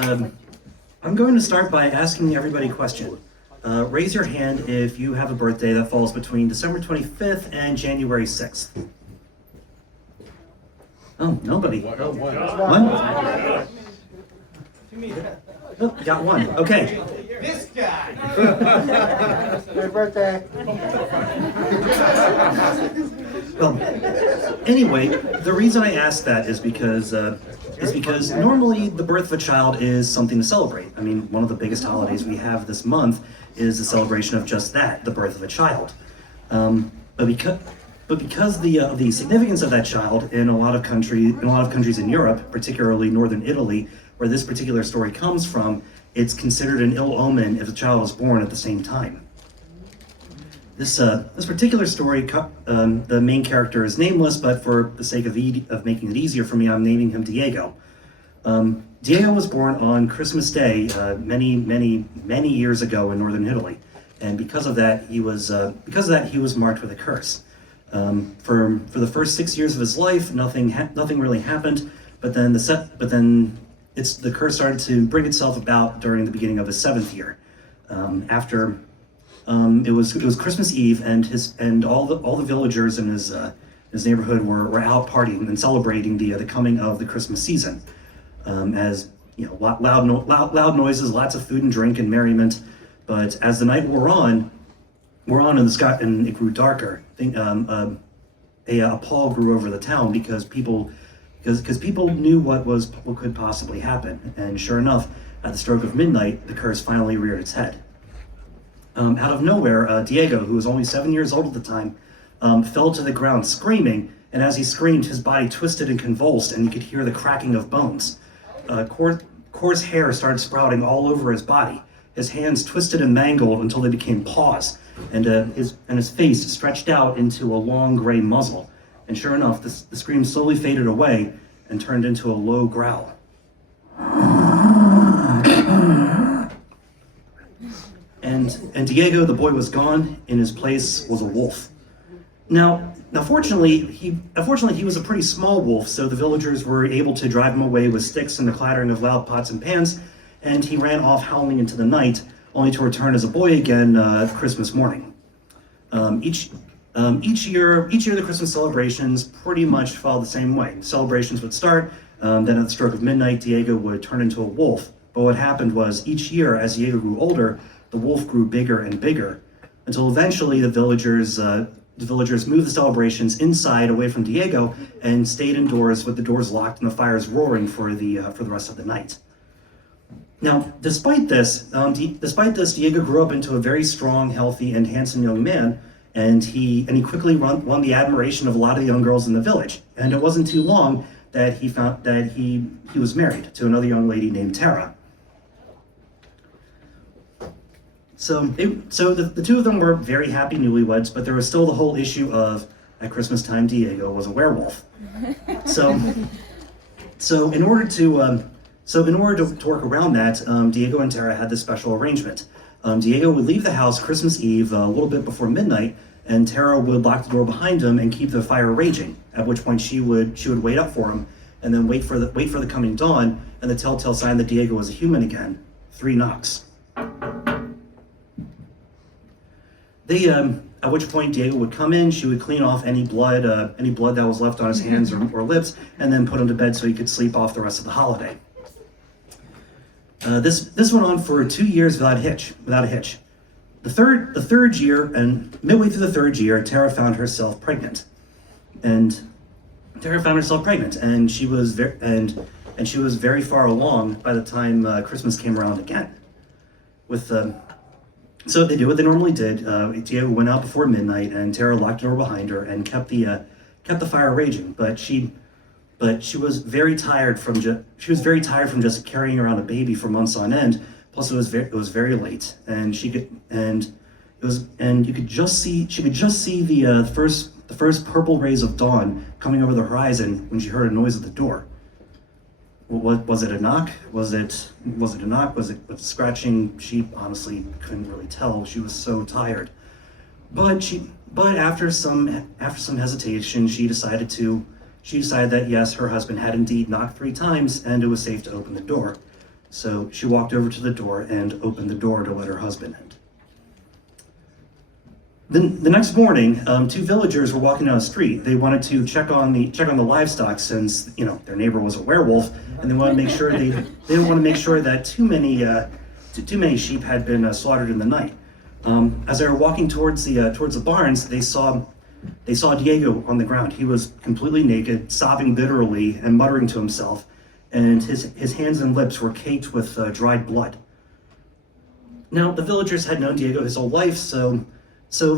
I'm going to start by asking everybody a question. Raise your hand if you have a birthday that falls between December 25th and January 6th. Oh, nobody. One? Oh, got one. Okay. This guy! Happy birthday. Well, anyway, the reason I asked that is because normally the birth of a child is something to celebrate. I mean, one of the biggest holidays we have this month is the celebration of just that, the birth of a child. But because the significance of that child in a lot of countries in Europe, particularly northern Italy, where this particular story comes from, it's considered an ill omen if a child is born at the same time. This particular story, the main character is nameless, but for the sake of making it easier for me, I'm naming him Diego. Diego was born on Christmas Day many years ago in northern Italy, and because of that he was marked with a curse. For the first 6 years of his life, nothing really happened, but then the curse started to bring itself about during the beginning of his 7th year. It was Christmas Eve, and all the villagers in his neighborhood were out partying and celebrating the coming of the Christmas season. As you know, loud noises, lots of food and drink and merriment. But as the night wore on in the sky, and it grew darker, a pall grew over the town because people knew what could possibly happen. And sure enough, at the stroke of midnight, the curse finally reared its head. Out of nowhere, Diego, who was only 7 years old at the time, fell to the ground screaming, and as he screamed, his body twisted and convulsed, and you could hear the cracking of bones. Coarse hair started sprouting all over his body. His hands twisted and mangled until they became paws, and his face stretched out into a long gray muzzle. And sure enough, the scream slowly faded away and turned into a low growl. And Diego, the boy, was gone. In his place was a wolf. Now, fortunately, he was a pretty small wolf, so the villagers were able to drive him away with sticks and the clattering of loud pots and pans, and he ran off howling into the night, only to return as a boy again Christmas morning. Each year, the Christmas celebrations pretty much follow the same way. Celebrations would start, then at the stroke of midnight, Diego would turn into a wolf. But what happened was, each year, as Diego grew older, the wolf grew bigger and bigger, until eventually the villagers moved the celebrations inside, away from Diego, and stayed indoors with the doors locked and the fires roaring for the rest of the night. Now, despite this, Diego grew up into a very strong, healthy, and handsome young man, and he quickly won the admiration of a lot of the young girls in the village. And it wasn't too long that he found that he was married to another young lady named Tara. So the two of them were very happy newlyweds, but there was still the whole issue of, at Christmas time, Diego was a werewolf. So in order to work around that, Diego and Tara had this special arrangement. Diego would leave the house Christmas Eve a little bit before midnight, and Tara would lock the door behind him and keep the fire raging. At which point she would wait up for him, and then wait for the coming dawn, and the telltale sign that Diego was a human again. 3 knocks. At which point Diego would come in. She would clean off any blood that was left on his hands or lips, and then put him to bed so he could sleep off the rest of the holiday. This went on for 2 years without a hitch. The third year, and midway through the 3rd year, Tara found herself pregnant, and she was very far along by the time Christmas came around again. So they did what they normally did. Diego went out before midnight, and Tara locked the door behind her and kept the fire raging. But she was very tired from just carrying around a baby for months on end. Plus, it was very late, and she could just see the first purple rays of dawn coming over the horizon when she heard a noise at the door. Was it a knock? Was it a knock? Was it scratching? She honestly couldn't really tell. She was so tired. But after some hesitation, she decided that yes, her husband had indeed knocked 3 times, and it was safe to open the door. So she walked over to the door and opened the door to let her husband in. The next morning, two villagers were walking down the street. They wanted to check on the livestock since their neighbor was a werewolf, and they wanted to make sure they didn't want to make sure that too many sheep had been slaughtered in the night. As they were walking towards the barns, they saw Diego on the ground. He was completely naked, sobbing bitterly and muttering to himself, and his hands and lips were caked with dried blood. Now, the villagers had known Diego his whole life, so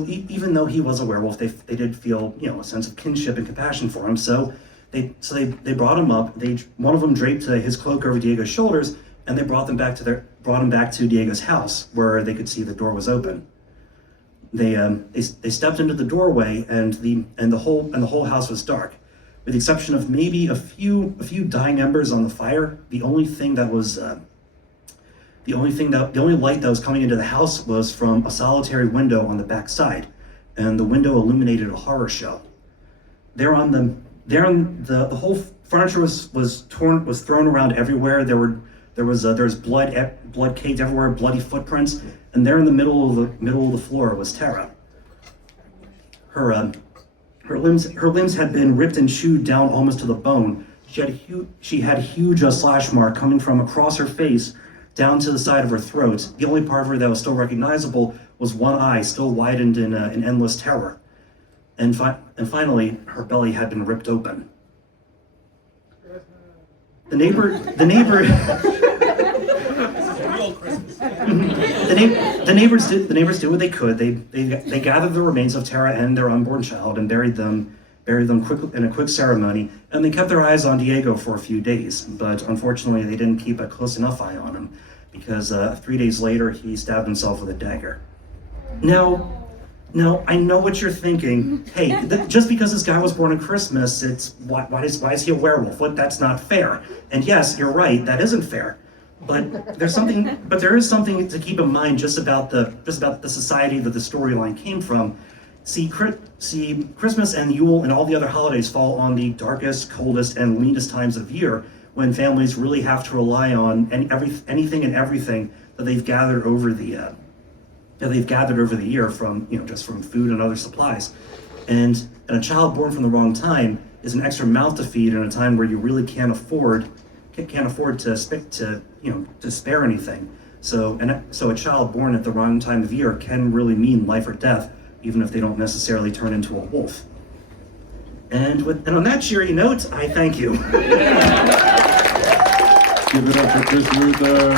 even though he was a werewolf, they did feel a sense of kinship and compassion for him. So they brought him up. One of them draped his cloak over Diego's shoulders, and they brought him back to Diego's house, where they could see the door was open. They stepped into the doorway, and the whole house was dark, with the exception of maybe a few dying embers on the fire. The only light that was coming into the house was from a solitary window on the back side, and the window illuminated a horror show. The whole furniture was thrown around everywhere. There was blood caked everywhere, bloody footprints, and there in the middle of the floor was Tara. Her limbs had been ripped and chewed down almost to the bone. She had a huge slash mark coming from across her face down to the side of her throat. The only part of her that was still recognizable was one eye, still widened in endless terror. And finally, her belly had been ripped open. The neighbors did what they could. They gathered the remains of Tara and their unborn child and buried them quick in a quick ceremony, and they kept their eyes on Diego for a few days. But unfortunately, they didn't keep a close enough eye on him, because 3 days later he stabbed himself with a dagger. Now I know what you're thinking. Hey, just because this guy was born on Christmas, why is he a werewolf? What? That's not fair. And yes, you're right. That isn't fair. But there is something to keep in mind just about the society that the storyline came from. See, Christmas and Yule and all the other holidays fall on the darkest, coldest, and leanest times of year, when families really have to rely on anything and everything that they've gathered over the year from just from food and other supplies. And a child born from the wrong time is an extra mouth to feed in a time where you really can't afford to spare anything. So a child born at the wrong time of year can really mean life or death, even if they don't necessarily turn into a wolf. And on that cheery note, I thank you. Give it up for Chris Reuther.